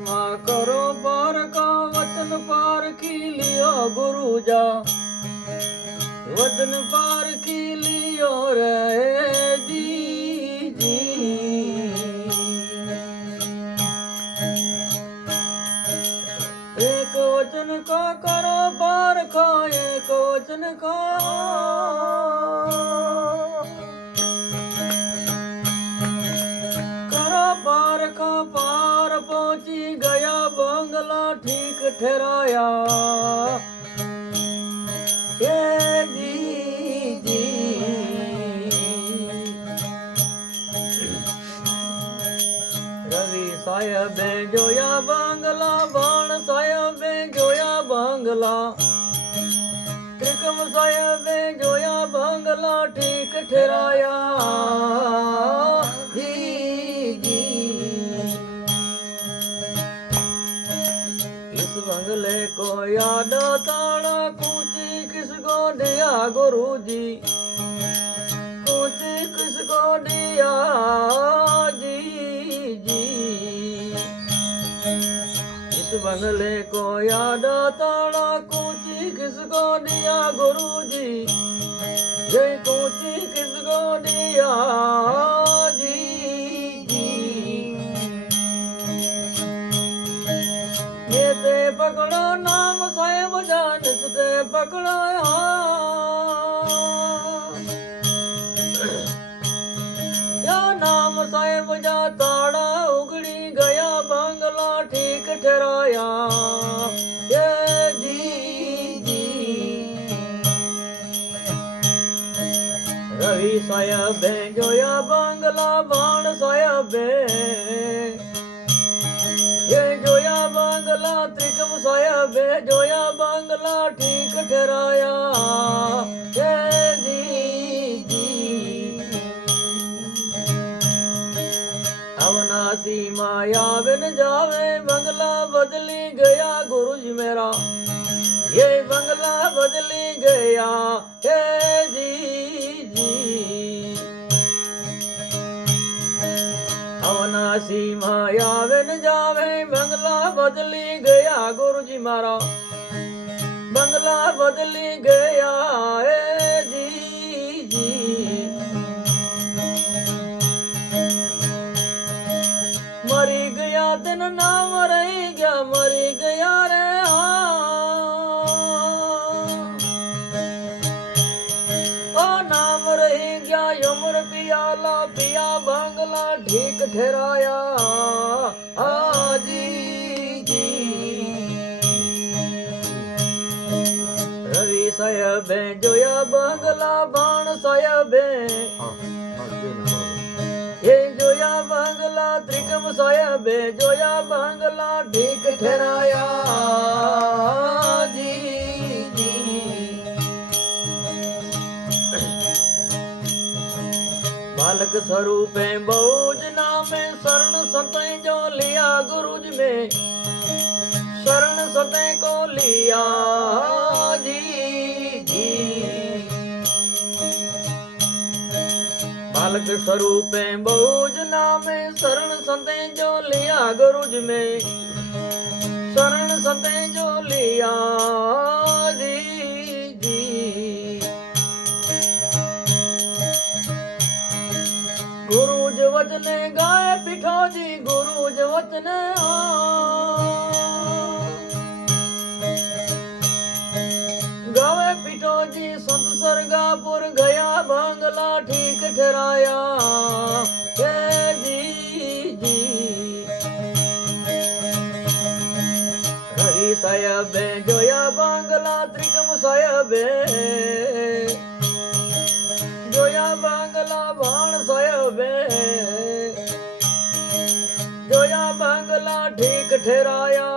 माँ करो पार का वचन पार की लियो गुरु जा, वचन पार की लियो रे जी। एक वचन का करो पार का, एक वचन का करो पार का, पार पहुंची गया बंगला ठीक ठहराया ये जी। रवि साहेब जोया बंगला, बाण साहेब जोया बंगला, त्रिकम साहेब जोया बंगला ठीक ठहराया जी। इस बंगले को याद ताड़ा कूची किसको दिया गुरु जी, कूची किसको दिया जी। इस बंगले को याद ताड़ा कूची किसको दिया गुरु जी, ये कूची किसको दिया जी। ते पकड़ो नाम साहेब जान ते पकड़ो या नाम साहेब जा ताड़ा उगड़ी गया बंगला ठीक ठहराया ये जी। रवि साहेब जोया बंगला, बाण साहेब ये जोया बंगला, त्रिकम साहेब जोया बंगला ठीक ठहराया ये जी। अवनासी माया बिन जावे बंगला बदली गया गुरु जी मेरा, ये बंगला बदली गया ये जी। अवनासी माया बिन जावे बंगला बदली गया गुरु जी मारा, बंगला बदली गया ए जी। मरी गया दिन नाम रही गया, मरी गया रे ओ नाम रही गया यमुर पियाला, पिया बंगला ठीक ठहराया आजी जी। रवि साहेब जोया बंगला, बाण साहेब ये जोया बंगला, त्रिकम साहेब जोया बंगला ठीक ठहराया जी। बालक स्वरूप बहुज नामे शरण सतें जो लिया गुरु जी में, शरण सतें को लिया जी। बालक स्वरूप बहुज नामे शरण सतें जो लिया गुरु जी में, शरण सतें जो लिया जी। गुरुज वचन गाए पिठो जी, गुरुज वचन गावे पिठो जी, संत सरगापुर गया बंगला ठीक ठहराया ये जी। हरि साहेब जोया बंगला, त्रिकम साहेब जोया बंगला, बाण साहेब जोया बंगला ठीक ठहराया